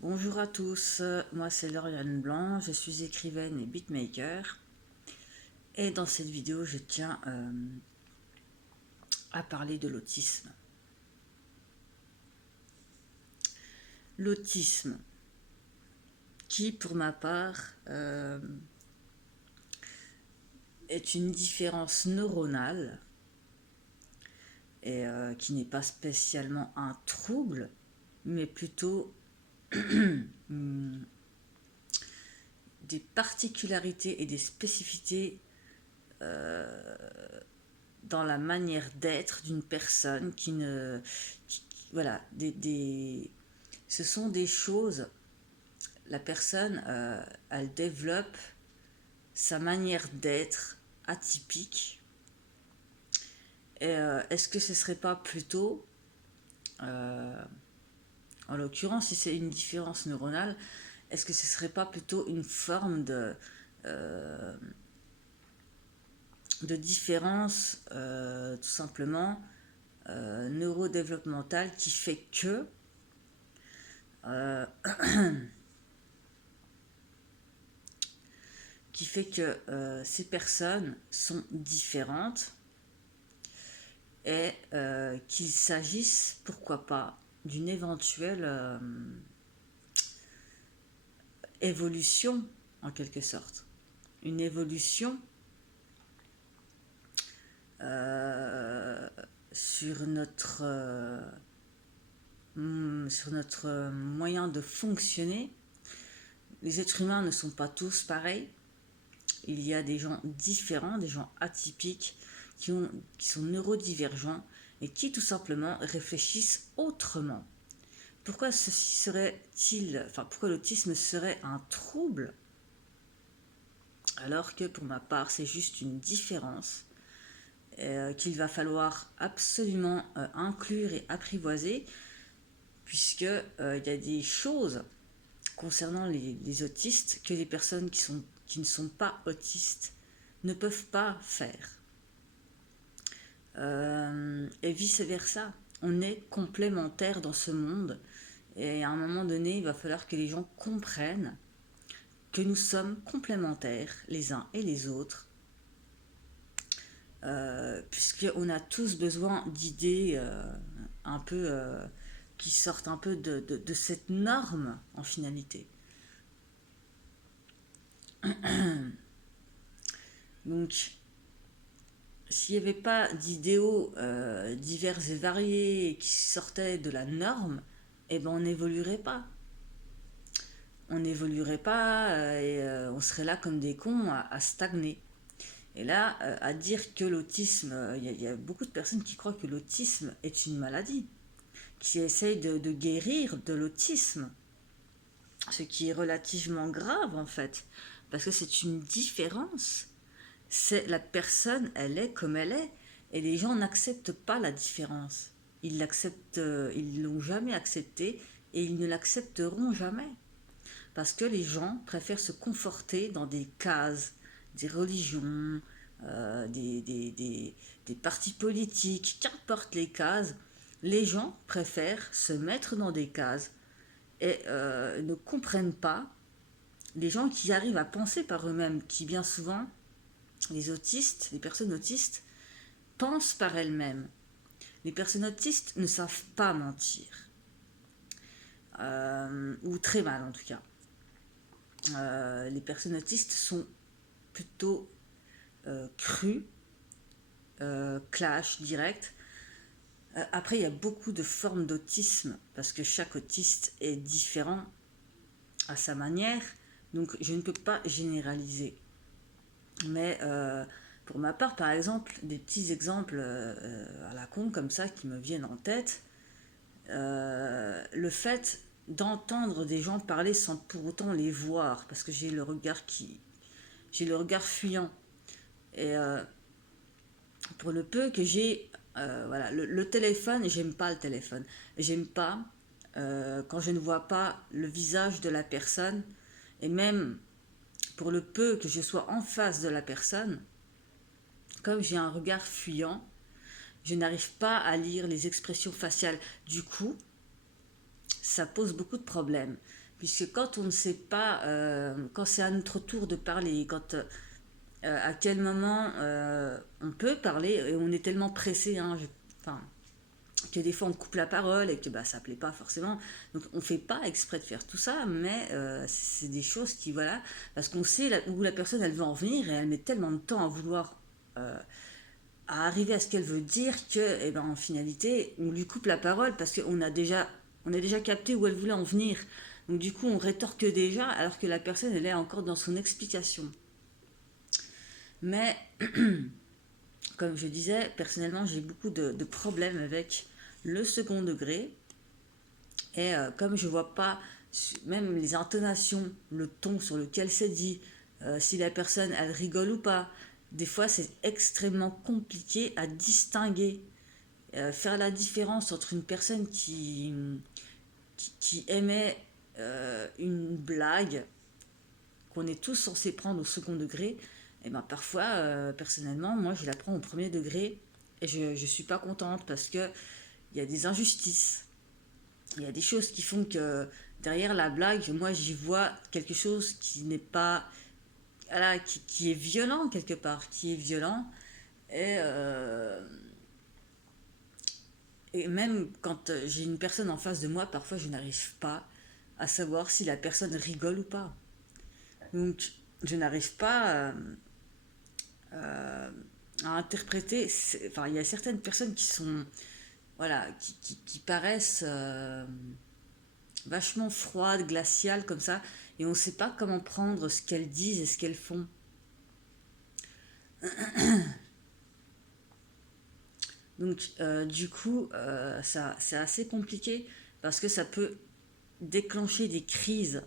Bonjour à tous, moi c'est Lauriane Blanc, je suis écrivaine et beatmaker et dans cette vidéo je tiens à parler de l'autisme. L'autisme qui pour ma part est une différence neuronale et qui n'est pas spécialement un trouble mais plutôt des particularités et des spécificités dans la manière d'être d'une personne voilà, ce sont des choses, la personne, elle développe sa manière d'être atypique. Et est-ce que ce serait pas plutôt, euh, en l'occurrence, si c'est une différence neuronale, est-ce que ce serait pas plutôt une forme euh, de différence, tout simplement, neurodéveloppementale qui fait que euh, ces personnes sont différentes et qu'il s'agisse, pourquoi pas, d'une éventuelle évolution en quelque sorte. Une évolution euh, sur notre moyen de fonctionner. Les êtres humains ne sont pas tous pareils. Il y a des gens différents, des gens atypiques, qui sont neurodivergents et qui tout simplement réfléchissent autrement. Pourquoi ceci serait-il, enfin pourquoi l'autisme serait un trouble alors que pour ma part c'est juste une différence qu'il va falloir absolument inclure et apprivoiser puisque il y a des choses concernant les autistes que les personnes qui ne sont pas autistes ne peuvent pas faire. Et vice-versa. On est complémentaires dans ce monde. Et à un moment donné, il va falloir que les gens comprennent que nous sommes complémentaires les uns et les autres, puisqu'on a tous besoin d'idées un peu qui sortent un peu de cette norme en finalité. Donc, s'il n'y avait pas d'idéaux divers et variés qui sortaient de la norme, eh ben on n'évoluerait pas. On n'évoluerait pas et on serait là comme des cons à stagner. Et là, à dire que l'autisme, y a beaucoup de personnes qui croient que l'autisme est une maladie, qui essayent de guérir de l'autisme, ce qui est relativement grave en fait, parce que c'est une différence. C'est la personne, elle est comme elle est, et les gens n'acceptent pas la différence. Ils l'acceptent, ils l'ont jamais accepté et ils ne l'accepteront jamais. Parce que les gens préfèrent se conforter dans des cases, des religions, des partis politiques, qu'importe les cases, les gens préfèrent se mettre dans des cases et ne comprennent pas les gens qui arrivent à penser par eux-mêmes, qui bien souvent, les autistes, les personnes autistes, pensent par elles-mêmes. Les personnes autistes ne savent pas mentir, ou très mal en tout cas. Les personnes autistes sont plutôt crues, clash, direct. Après, il y a beaucoup de formes d'autisme, parce que chaque autiste est différent à sa manière, donc je ne peux pas généraliser. Mais pour ma part, par exemple, des petits exemples à la con comme ça qui me viennent en tête, le fait d'entendre des gens parler sans pour autant les voir, parce que j'ai le regard fuyant. Et pour le peu que j'ai, voilà, le téléphone, j'aime pas le téléphone. J'aime pas quand je ne vois pas le visage de la personne, et même pour le peu que je sois en face de la personne, comme j'ai un regard fuyant, je n'arrive pas à lire les expressions faciales. Du coup, ça pose beaucoup de problèmes. Puisque quand on ne sait pas, quand c'est à notre tour de parler, quand à quel moment on peut parler, et on est tellement pressé, hein, enfin, que des fois on coupe la parole et que bah, ça plaît pas forcément. Donc on fait pas exprès de faire tout ça, mais c'est des choses qui, voilà, parce qu'on sait où la personne elle veut en venir et elle met tellement de temps à vouloir à arriver à ce qu'elle veut dire que, eh ben, en finalité, on lui coupe la parole parce on a déjà capté où elle voulait en venir. Donc du coup, on rétorque déjà alors que la personne, elle est encore dans son explication. Mais, comme je disais, personnellement, j'ai beaucoup de problèmes avec le second degré. Et comme je vois pas, même les intonations, le ton sur lequel c'est dit, si la personne, elle rigole ou pas, des fois, c'est extrêmement compliqué à distinguer. Faire la différence entre une personne qui émet une blague qu'on est tous censés prendre au second degré, et ben parfois, personnellement, moi je la prends au premier degré et je ne suis pas contente parce que il y a des injustices, il y a des choses qui font que derrière la blague, moi j'y vois quelque chose qui n'est pas, voilà, qui est violent quelque part, qui est violent et et même quand j'ai une personne en face de moi, parfois je n'arrive pas à savoir si la personne rigole ou pas. Donc je n'arrive pas à interpréter. Enfin, il y a certaines personnes qui sont, voilà, qui paraissent vachement froides, glaciales comme ça, et on ne sait pas comment prendre ce qu'elles disent et ce qu'elles font. Donc du coup, ça c'est assez compliqué parce que ça peut déclencher des crises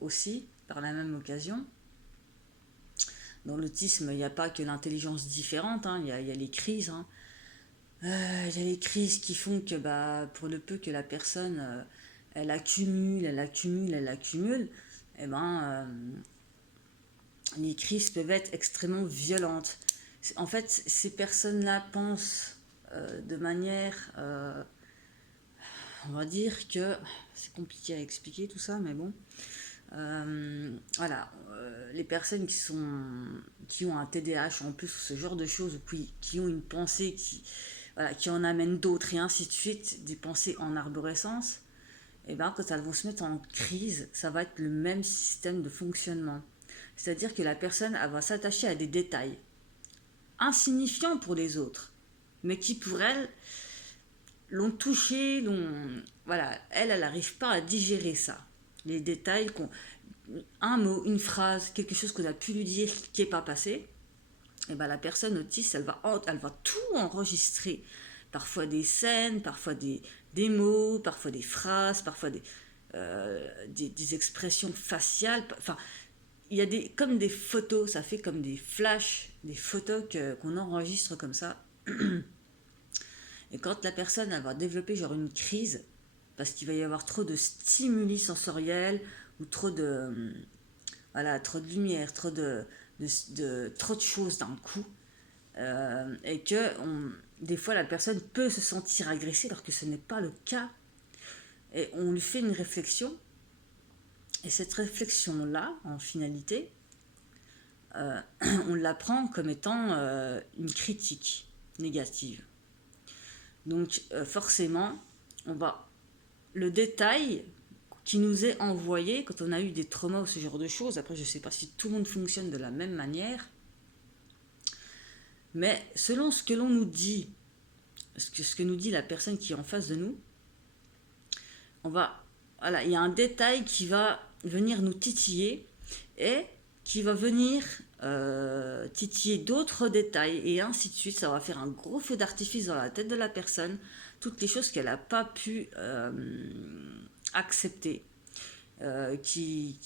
aussi par la même occasion. Dans l'autisme, il n'y a pas que l'intelligence différente, hein, il y a les crises. Hein. Il y a les crises qui font que bah, pour le peu que la personne, elle accumule, elle accumule, elle accumule, et ben, les crises peuvent être extrêmement violentes. En fait, ces personnes-là pensent de manière, on va dire que, c'est compliqué à expliquer tout ça, mais bon, voilà, les personnes qui ont un TDAH en plus, ce genre de choses, qui ont une pensée voilà, qui en amène d'autres et ainsi de suite, des pensées en arborescence, et ben quand elles vont se mettre en crise, ça va être le même système de fonctionnement. C'est-à-dire que la personne elle va s'attacher à des détails insignifiants pour les autres, mais qui pour elle l'ont touché, voilà, elle n'arrive pas à digérer ça. Les détails un mot, une phrase, quelque chose qu'on a pu lui dire qui n'est pas passé, et ben la personne autiste, elle va tout enregistrer. Parfois des scènes, parfois des mots, parfois des phrases, parfois des expressions faciales. Enfin, il y a comme des photos, ça fait comme des flashs, des photos qu'on enregistre comme ça. Et quand la personne elle va développer genre une crise, parce qu'il va y avoir trop de stimuli sensoriels ou trop de, voilà, trop de lumière, trop de choses d'un coup, et que des fois la personne peut se sentir agressée alors que ce n'est pas le cas. Et on lui fait une réflexion, et cette réflexion-là, en finalité, on la prend comme étant une critique négative. Donc forcément, le détail qui nous est envoyé quand on a eu des traumas ou ce genre de choses, après je ne sais pas si tout le monde fonctionne de la même manière, mais selon ce que l'on nous dit, ce que nous dit la personne qui est en face de nous, voilà, il y a un détail qui va venir nous titiller et qui va venir titiller d'autres détails et ainsi de suite. Ça va faire un gros feu d'artifice dans la tête de la personne, toutes les choses qu'elle n'a pas pu accepter, qui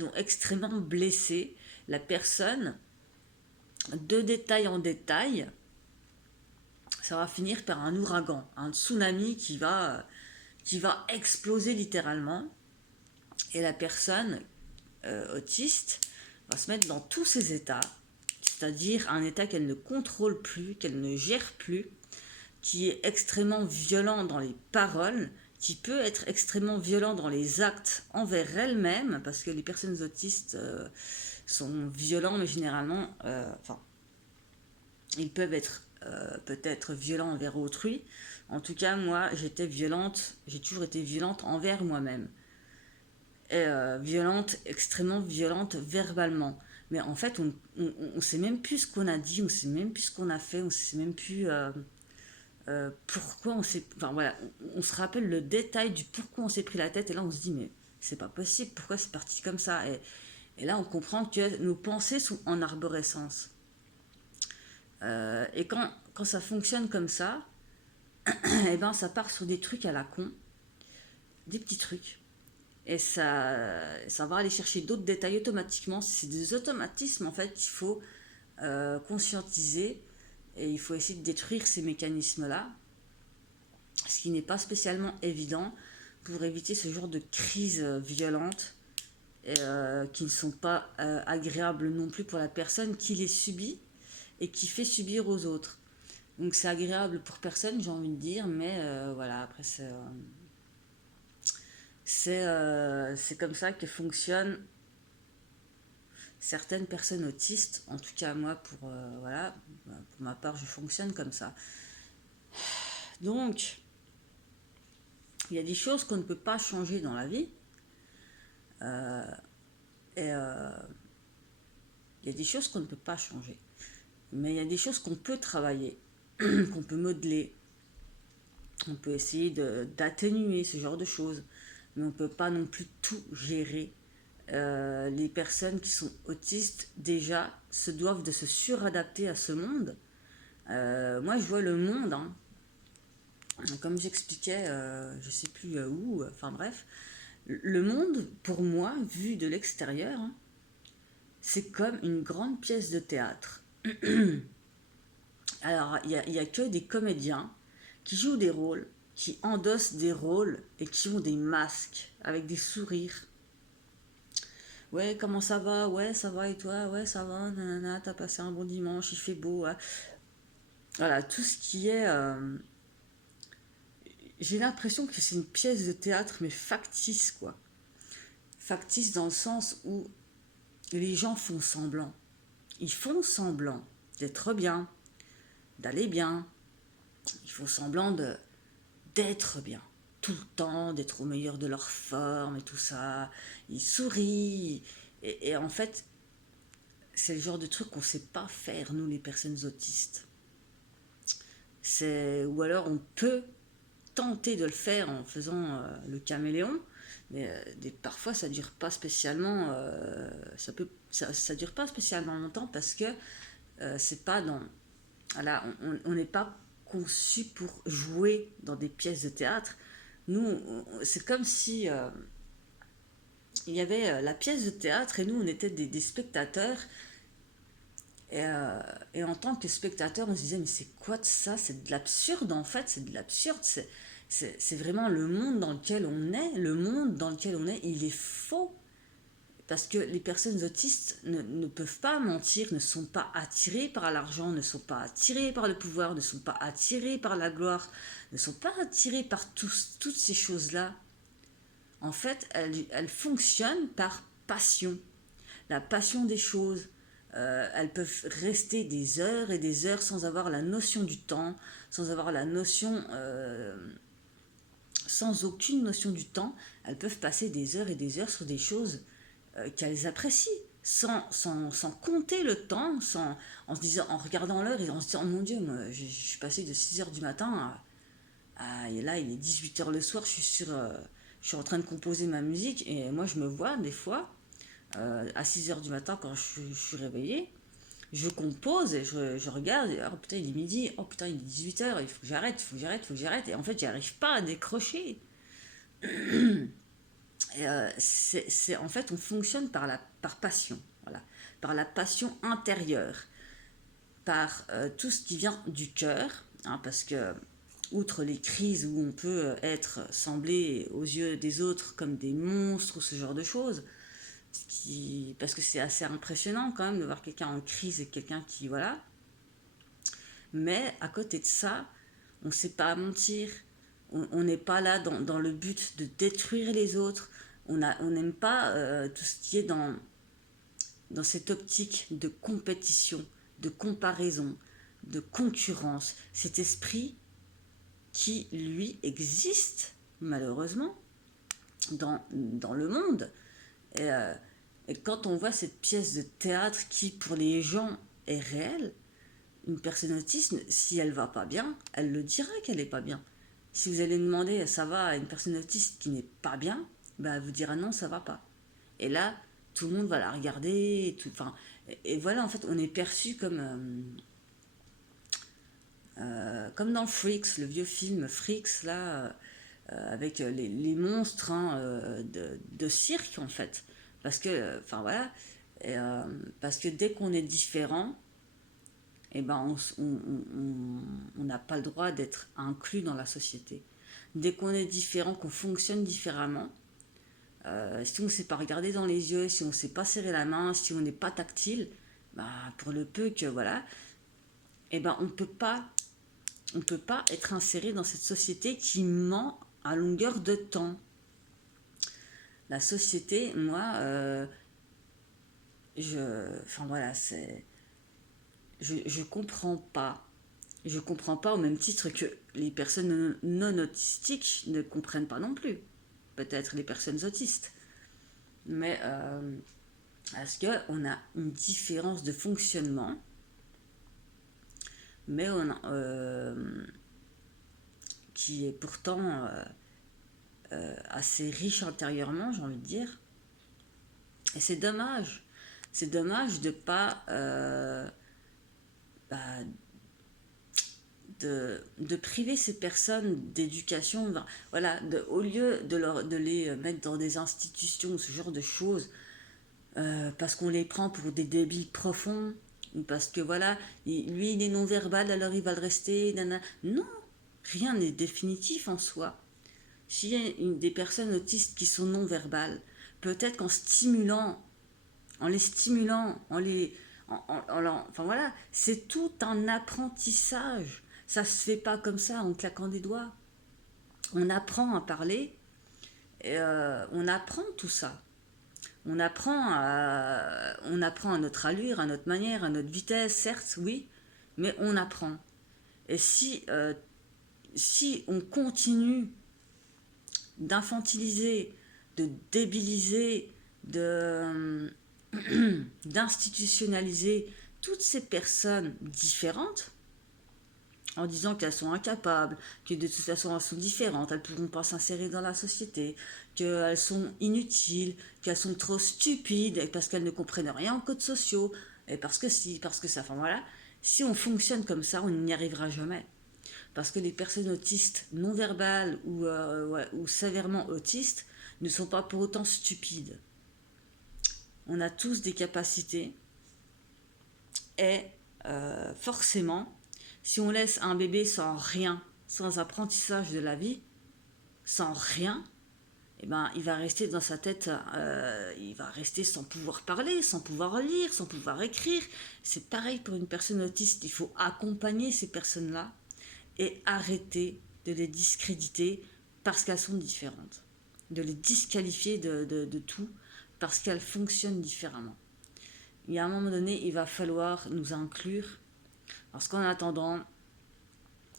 l'ont extrêmement blessée. La personne, de détail en détail, ça va finir par un ouragan, un tsunami qui va exploser littéralement. Et la personne autiste va se mettre dans tous ces états, c'est-à-dire un état qu'elle ne contrôle plus, qu'elle ne gère plus, qui est extrêmement violent dans les paroles, qui peut être extrêmement violent dans les actes envers elles-mêmes, parce que les personnes autistes sont violents, mais généralement, ils peuvent être peut-être violents envers autrui. En tout cas, moi, j'ai toujours été violente envers moi-même. Et violente, extrêmement violente verbalement. Mais en fait, on ne sait même plus ce qu'on a dit, on ne sait même plus ce qu'on a fait, on ne sait même plus pourquoi on s'est... Enfin voilà, on se rappelle le détail du pourquoi on s'est pris la tête, et là on se dit, mais c'est pas possible, pourquoi c'est parti comme ça, et là on comprend que nos pensées sont en arborescence. Et quand ça fonctionne comme ça, et ben ça part sur des trucs à la con, des petits trucs. Et ça va aller chercher d'autres détails automatiquement. C'est des automatismes en fait qu'il faut conscientiser, et il faut essayer de détruire ces mécanismes-là, ce qui n'est pas spécialement évident pour éviter ce genre de crises violentes qui ne sont pas agréables non plus pour la personne qui les subit et qui fait subir aux autres. Donc c'est agréable pour personne, j'ai envie de dire, mais voilà, après c'est comme ça que fonctionnent certaines personnes autistes. En tout cas, moi, voilà, pour ma part, je fonctionne comme ça. Donc, il y a des choses qu'on ne peut pas changer dans la vie. Et il y a des choses qu'on ne peut pas changer. Mais il y a des choses qu'on peut travailler, qu'on peut modeler. On peut essayer d'atténuer ce genre de choses. Mais on ne peut pas non plus tout gérer. Les personnes qui sont autistes, déjà, se doivent de se suradapter à ce monde. Moi, je vois le monde, hein, comme j'expliquais, je sais plus où, enfin bref, le monde, pour moi, vu de l'extérieur, hein, c'est comme une grande pièce de théâtre. Alors, il y a que des comédiens qui jouent des rôles, qui endossent des rôles et qui ont des masques avec des sourires. Ouais, comment ça va? Ouais, ça va, et toi? Ouais, ça va, nanana, t'as passé un bon dimanche, il fait beau. Ouais. Voilà, tout ce qui est... j'ai l'impression que c'est une pièce de théâtre, mais factice, quoi. Factice dans le sens où les gens font semblant. Ils font semblant d'être bien, d'aller bien. Ils font semblant d'être bien. Tout le temps, d'être au meilleur de leur forme et tout ça. Ils sourient. Et en fait, c'est le genre de truc qu'on ne sait pas faire, nous, les personnes autistes. Ou alors on peut tenter de le faire en faisant le caméléon, mais parfois ça dure pas spécialement, ça dure pas spécialement longtemps, parce que c'est pas dans, voilà, on n'est pas conçu pour jouer dans des pièces de théâtre. Nous, c'est comme si il y avait la pièce de théâtre et nous on était des spectateurs. Et en tant que spectateur, on se disait, mais c'est quoi de ça? C'est de l'absurde en fait, c'est de l'absurde. C'est vraiment le monde dans lequel on est. Le monde dans lequel on est, il est faux. Parce que les personnes autistes ne peuvent pas mentir, ne sont pas attirées par l'argent, ne sont pas attirées par le pouvoir, ne sont pas attirées par la gloire, ne sont pas attirées par toutes ces choses-là. En fait, elles fonctionnent par passion. La passion des choses. Elles peuvent rester des heures et des heures sans avoir la notion du temps, sans avoir la notion, sans aucune notion du temps. Elles peuvent passer des heures et des heures sur des choses qu'elles apprécient, sans compter le temps, en se disant, en regardant l'heure et en se disant, oh mon Dieu, moi, je suis passé de 6 heures du matin et là il est 18 heures le soir, je suis en train de composer ma musique, et moi je me vois des fois à 6 heures du matin quand je suis réveillée, je compose et je regarde, et, oh putain il est midi, oh putain il est 18 heures, il faut que j'arrête, il faut que j'arrête, il faut que j'arrête, et en fait j'arrive pas à décrocher. Et en fait on fonctionne par passion, voilà, par la passion intérieure, par tout ce qui vient du cœur, hein, parce que outre les crises où on peut sembler aux yeux des autres comme des monstres ou ce genre de choses, parce que c'est assez impressionnant quand même de voir quelqu'un en crise et quelqu'un qui, voilà. Mais à côté de ça, on ne sait pas mentir, On n'est pas là dans le but de détruire les autres. On n'aime pas tout ce qui est dans cette optique de compétition, de comparaison, de concurrence. Cet esprit qui, lui, existe, malheureusement, dans le monde. Et quand on voit cette pièce de théâtre qui, pour les gens, est réelle, une personne autiste, si elle va pas bien, elle le dira qu'elle est pas bien. Si vous allez demander ça va à une personne autiste qui n'est pas bien, ben elle vous dira non, ça va pas. Et là, tout le monde va la regarder. Et voilà, en fait, on est perçu comme dans Freaks, le vieux film Freaks, là, avec les monstres hein, de cirque, en fait. Parce que, enfin voilà, parce que dès qu'on est différent, eh ben on n'a pas le droit d'être inclus dans la société. Dès qu'on est différent, qu'on fonctionne différemment, si on ne sait pas regarder dans les yeux, si on ne sait pas serrer la main, si on n'est pas tactile, bah, pour le peu que voilà, eh ben on peut pas être inséré dans cette société qui ment à longueur de temps. La société, moi, enfin voilà, je comprends pas. Je comprends pas au même titre que les personnes non autistiques ne comprennent pas non plus. Peut-être les personnes autistes. Mais parce qu'on a une différence de fonctionnement, mais qui est pourtant assez riche intérieurement, j'ai envie de dire. Et c'est dommage. C'est dommage de pas bah, de priver ces personnes d'éducation. Voilà, au lieu de les mettre dans des institutions, ce genre de choses, parce qu'on les prend pour des débiles profonds, ou parce que voilà, lui il est non-verbal, alors il va le rester. Nanana. Non, rien n'est définitif en soi. S'il y a des personnes autistes qui sont non-verbales, peut-être en les stimulant, enfin voilà, c'est tout un apprentissage. Ça se fait pas comme ça en claquant des doigts. On apprend à parler, et, on apprend tout ça. On apprend à notre allure, à notre manière, à notre vitesse, certes, oui, mais on apprend. Et si on continue d'infantiliser, de débiliser, d'institutionnaliser toutes ces personnes différentes, en disant qu'elles sont incapables, que de toute façon elles sont différentes, elles ne pourront pas s'insérer dans la société, qu'elles sont inutiles, qu'elles sont trop stupides, parce qu'elles ne comprennent rien aux codes sociaux, et parce que ça, enfin voilà, si on fonctionne comme ça, on n'y arrivera jamais. Parce que les personnes autistes non verbales ou sévèrement autistes ne sont pas pour autant stupides. On a tous des capacités, et forcément, si on laisse un bébé sans rien, sans apprentissage de la vie, sans rien, eh ben, il va rester dans sa tête, il va rester sans pouvoir parler, sans pouvoir lire, sans pouvoir écrire. C'est pareil pour une personne autiste, il faut accompagner ces personnes-là et arrêter de les discréditer parce qu'elles sont différentes, de les disqualifier de tout parce qu'elles fonctionnent différemment. Il y a un moment donné, il va falloir nous inclure, parce qu'en attendant,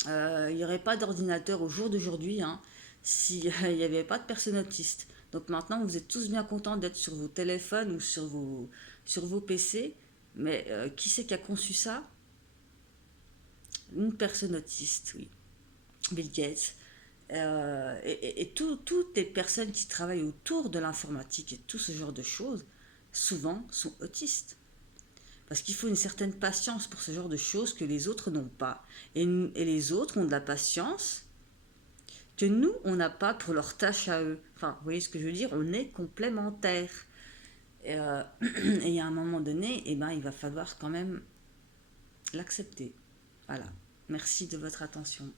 il n'y aurait pas d'ordinateur au jour d'aujourd'hui hein, s'il n'y avait pas de personnes autistes. Donc maintenant, vous êtes tous bien contents d'être sur vos téléphones ou sur vos PC, mais qui c'est qui a conçu ça? Une personne autiste, oui. Bill Gates. Et toutes les personnes qui travaillent autour de l'informatique et tout ce genre de choses, souvent sont autistes. Parce qu'il faut une certaine patience pour ce genre de choses que les autres n'ont pas. Et les autres ont de la patience que nous, on n'a pas pour leurs tâches à eux. Enfin, vous voyez ce que je veux dire? On est complémentaires. Et à un moment donné, eh ben, il va falloir quand même l'accepter. Voilà. Merci de votre attention.